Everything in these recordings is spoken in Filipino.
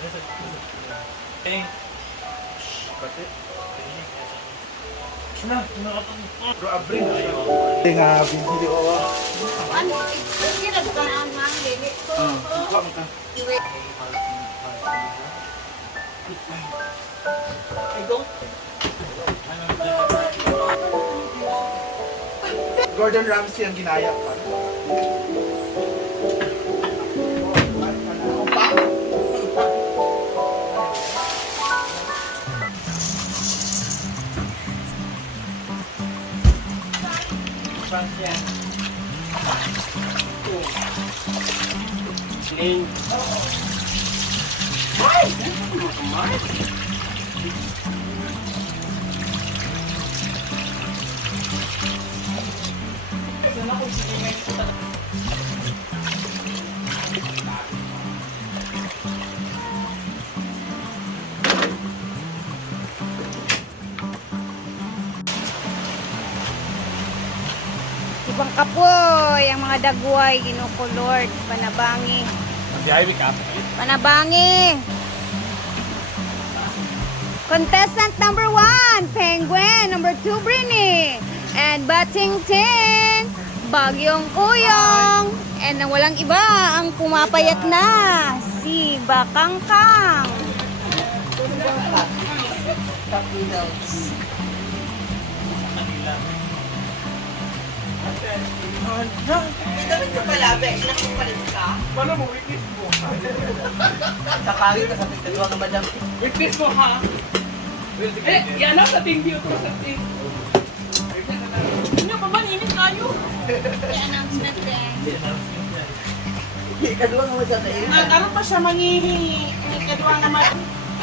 Eh. Bakit? Na, bro, abrin na siya. Nga, video ko. Ano? Kira ka na ang mga lili. Buka mo ka. Gordon Ramsay ang ginaya pa. Ling. Ibang kapoy, ang mga dagway, ginukulord, panabangi. Panabangi! Contestant number 1, Penguin. Number 2, Brini. And Batting 10, Bagyong Kuyong. And ang walang iba, ang pumapayat na, si Bakangkang. Damit ka pala, be. Nakupalit ka. Paano mo, witness mo? Kakagin ka sa pagkagawa ng madam. Witness mo ha? Eh, yan ang sa team view ko sa team. Ano pa man, init kayo? I-announcement din. Ikaduwa nga madam na yun. Karoon pa siya mangihingi. Kadwa naman.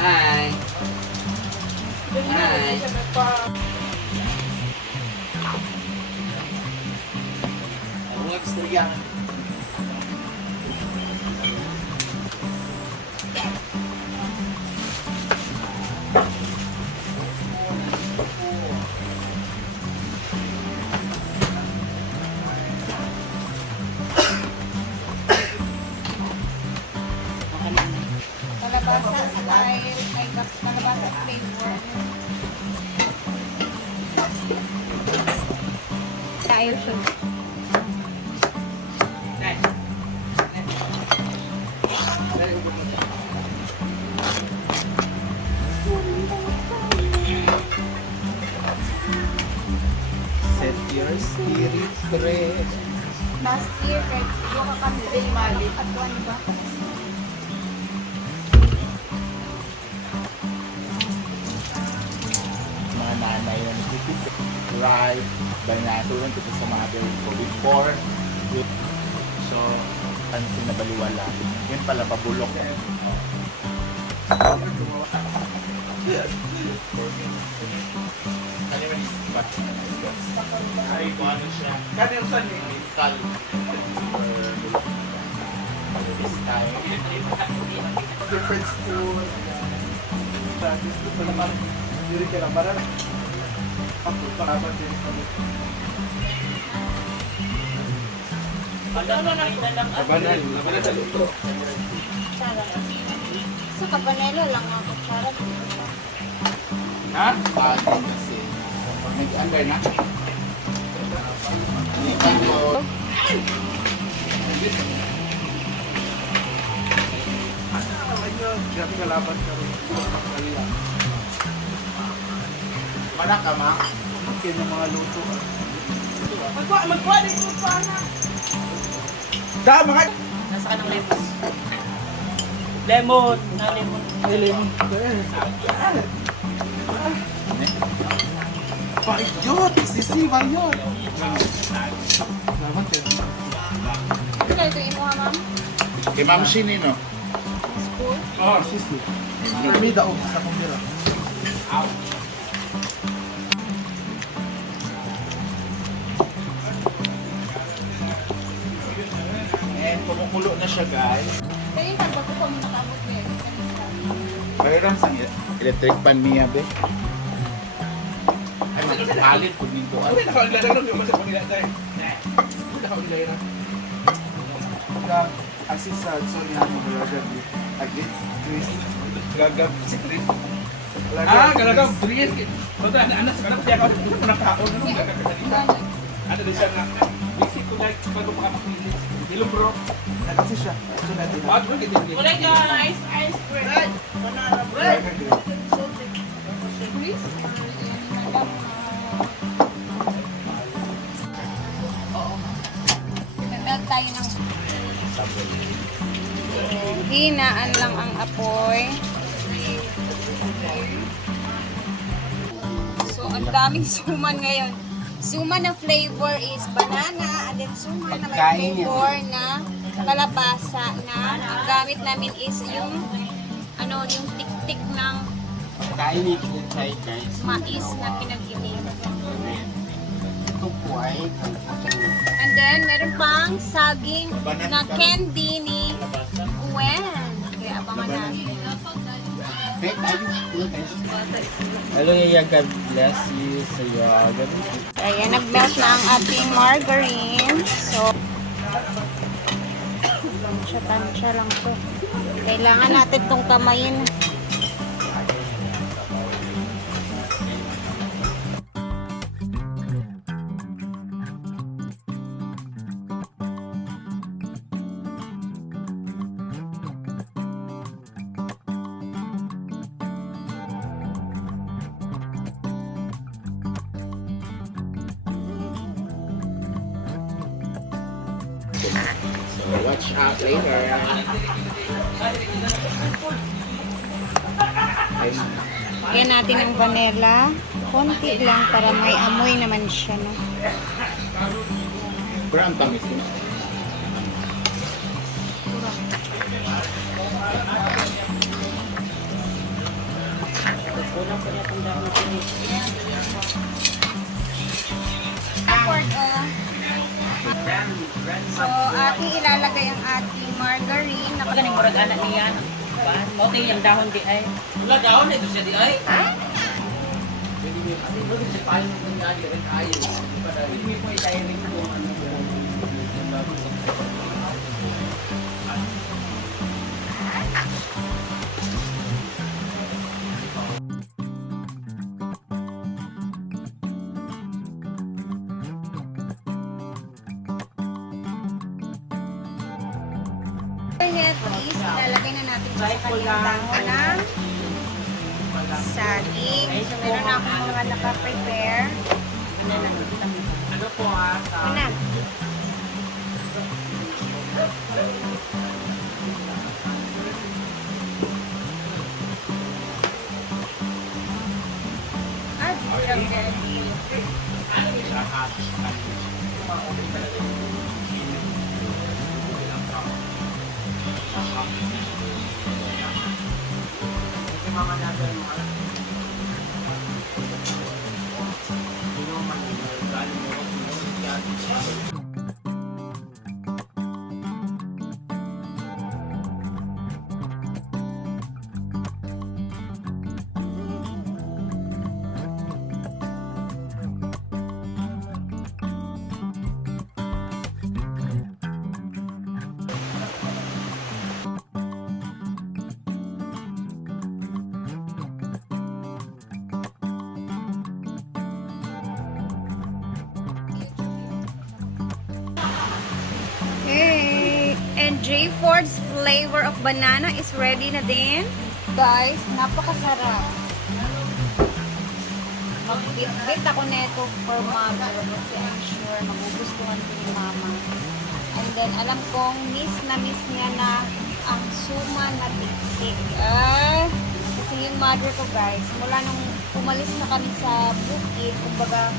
Hi. Hi. Ang mga istorya. Kalabasa style, ay kalabasa flavor. Tayo siya. Set your spirit straight. Last year, kahit yung kami sa Mali, at tuwan ba? Mga nanay na nagtitipid. Right. Banyato lang ito sa mother ko before. So, pansin na baliwala. Yun pala, pabulok. Ay, kung ano siya. Kaya saan yung mental? Different school. Practice ko naman. Diri ka lang. Parang ako, parapan din sa Labanan sa luto. Sa Cabanela lang ako, sarap. Ha? Pati kasi. Pag nag-under na. Inikan ko. Grabe ka laban ka rin. Mana ka ma? Makin ng mga luto. Magkuha din ko pa na. Da, mga... Nasa kanang lemon. Lemon. Na lemon. Lemon. Payot! Sisiwang yun! Laban ka. Ito ito imo ha, ma'am? Kay Ma'am Shini, no? School? Oo, sisi. Kami daw sa kumbira. And kumukulo na siya, guys. Kaya yung bago ko nakamot niya. Mayroon sa electric pan niya, be. Ay, magpalit kung dito. Uy, nakaulila lang yung masakot nila tayo. Nakaulila lang. Assist sa sorry na mo, brother. Against Chris. Gagab si Chris. Galagaw, Dries. So, ano, sekarang dia ako dito na kaon, ano, gagagalitan. Ano din siya nga, isip ko like, bago pa kapakilinis. Ilong bro. Nakasi siya. Ito natin. Bakit mo kita din? Kulay ka, ice bread. Banana bread. Nagdal tayo ng hinaan lang ang apoy. So, ang daming suman ngayon. Suman na flavor is banana, and then suman na may flavor na kalabasa na ang gamit namin is yung yung tik-tik ng Kain ito tayo guys. mais na pinag-init. Ito po ay And then, meron pang saging na candy ni Gwen. Kaya abangan natin. Hello Yaya, God bless you sa iyo. Ayan, nag-melt na ang ating margarine. So, tansya lang to. Kailangan natin itong kamayin. So watch out later. Lagyan natin ng vanilla. Konti lang para may amoy naman siya. No? Pero ang tamis din. So, ating ilalagay ang ating margarine. Ganing murag anak niya. Okay, yung dahon di ay. Wala dahon, ito siya di ay. Ayan, is ilalagay na natin sa kanyang dahon ng saging. So, meron na akong mga nakaprepare. Ano po ah? Una. Okay. And J. Ford's flavor of banana is ready na din. Guys, napakasarap. Mag-bit ako neto for mama kasi I'm sure magugustuhan ko ni mama. And then, alam kong miss niya na ang suman na tiktik. Kasi yung mother ko guys, mula nung umalis na kami sa bukid, kumbaga,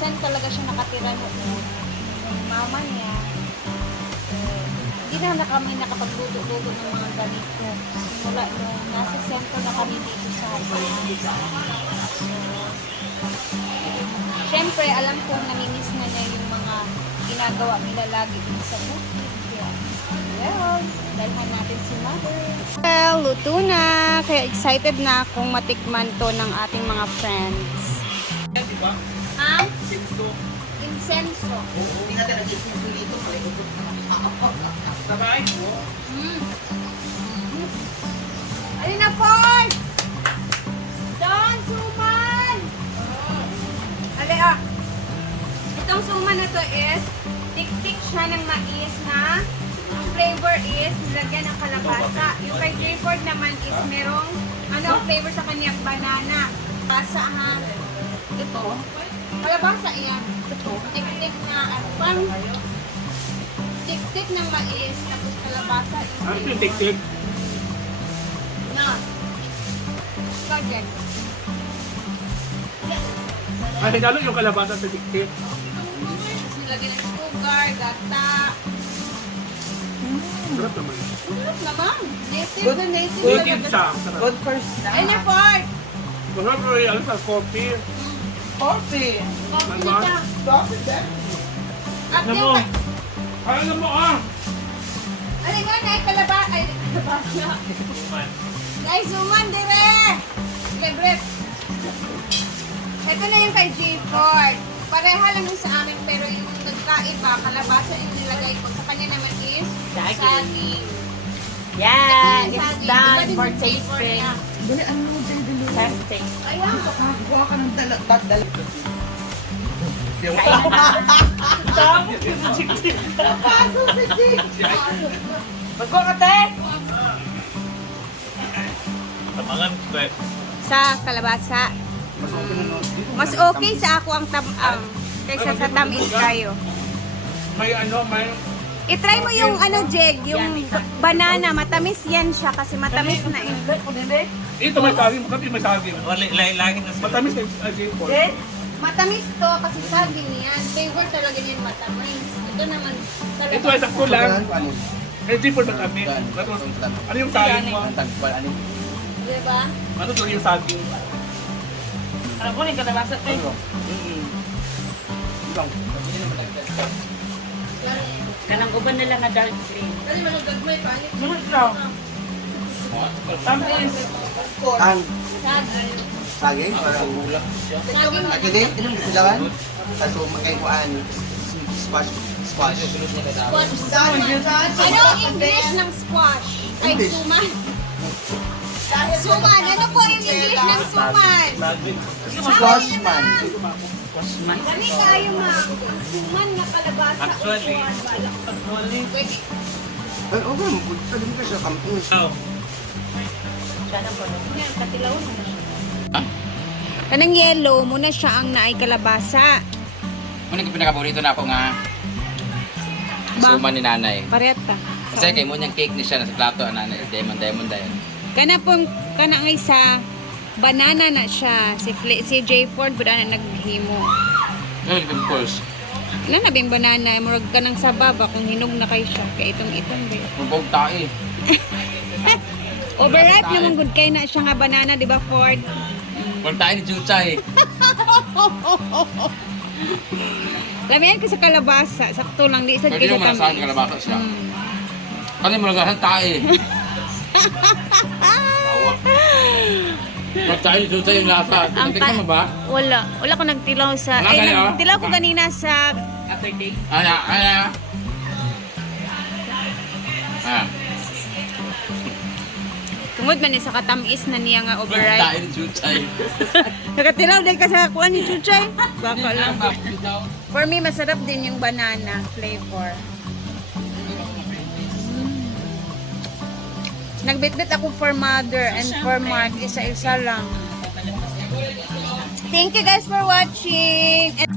saan talaga siya nakatira noon. Yung mama niya, hindi na kami nakapagluto-luto ng mga ganito. Simula nung nasa sentro na kami dito sa Hasan. Siyempre, alam kong namimiss na niya yung mga ginagawa nila lagi din sa bukid. Well, dalhan natin si Mother. Well, luto na. Kaya excited na akong matikman to ng ating mga friends. Diba? Ha? Sinso. Insenso. Hindi natin nag-isip dito. Sabay mo. Mm. ito is, tik-tik siya ng mais na ang flavor is nilagyan ng kalabasa. Yung kay J-Ford naman is merong ano ang flavor sa kanyang banana. Kalabasa ha. Ito. Kalabasa yan. Ito. Tik-tik na pang tik-tik ng mais tapos kalabasa is Ano yung tik-tik? na. Kagyan. Ay, hinalo yung kalabasa sa tik-tik. Tapos nilagyan ng sugar, gata. Sarap naman. Sarap naman. Native na native. Native siya. Sarap. Good first Ay, na Ford. Masarap rin ano sa coffee. Coffee. Coffee Diba? na. At Ano yung mo? Alam mo ah! Ano nga, nay kalabasa. Ay, kalabasa. Nay, suman, dire. Libre. Ito na yung kay J-Ford. Pareha lang yung sa amin, pero yung nagkaiba, kalabasa yung nilagay ko. Sa kanya naman is Saging. saging. Yan, Saging. it's Iba done din for yung flavor tasting. niya. Testing. Ayan. Bago ka, te! Sa kalabasa. Mas okay sa ako ang kaysa sa tamis kayo. May ano, may... I-try mo yung ano, Jeg, yung banana. Matamis yan siya kasi matamis na eh. Ito may saging, bakit may saging? Lagi na Matamis na yung saging po. Matamis to kasi saging yan. Flavor talaga yan matamis. Ito naman talaga. Ito ay sakto lang. Eh, di po matamis. Ano yung saging mo? Diba? Ano talaga yung saging? Alam ko, yung kalabasa, te. Kanang uban na lang na dark green. Sunod lang. Tamis. Ang Saging. saging, parang Saging na. akilit, inom silawan. Tapos magkaikuan, squash. Squash. Ano ang English ng squash? Ay, English. suman. Suman. Ano po yung English ng suman? Squash man. Dali kayo, ma'am. Suman na kalabasa. Actually. Pwede. Ay, okay, magpagpagpag ka siya kampung. Siya na po. Yan, katilaw na siya. Kanang yellow, muna siya ang naay kalabasa. Muna yung pinakaborito na ako nga Ba? suman ni nanay. Pareta. Kasi kay mo niyang cake ni siya nasa plato ang nanay. Diamond dahil. Kana po, kana nga isa, banana na siya. Si J. Ford, na naghimo. Of course. Ilan na bing banana? Murag ka ng sababa kung hinog na kayo siya. Kaya itong ba? Mabog tayo. Overripe naman good kayo na siya nga banana, di ba Ford? Mabog tayo ni Chuchay. Lamihan ka sa kalabasa. Sakto lang, di isa Pwede kayo yung malasahan kalabasa siya. Ano yung malasahan tayo? Mabog tayo ni Chuchay yung lasa. Tingnan mo ba? Wala. Wala ko nagtilaw sa... Wala kayo? nagtilaw ko kanina sa... After day. Ano? Tungod man ni sa katamis na niya nga Mabog overripe. tayo ni Chuchay. Nakatilaw din ka sa kuha ni Chuchay. Baka lang. For me, masarap din yung banana flavor. Nagbitbit ako for mother and for Mark. Isa-isa lang. Thank you guys for watching.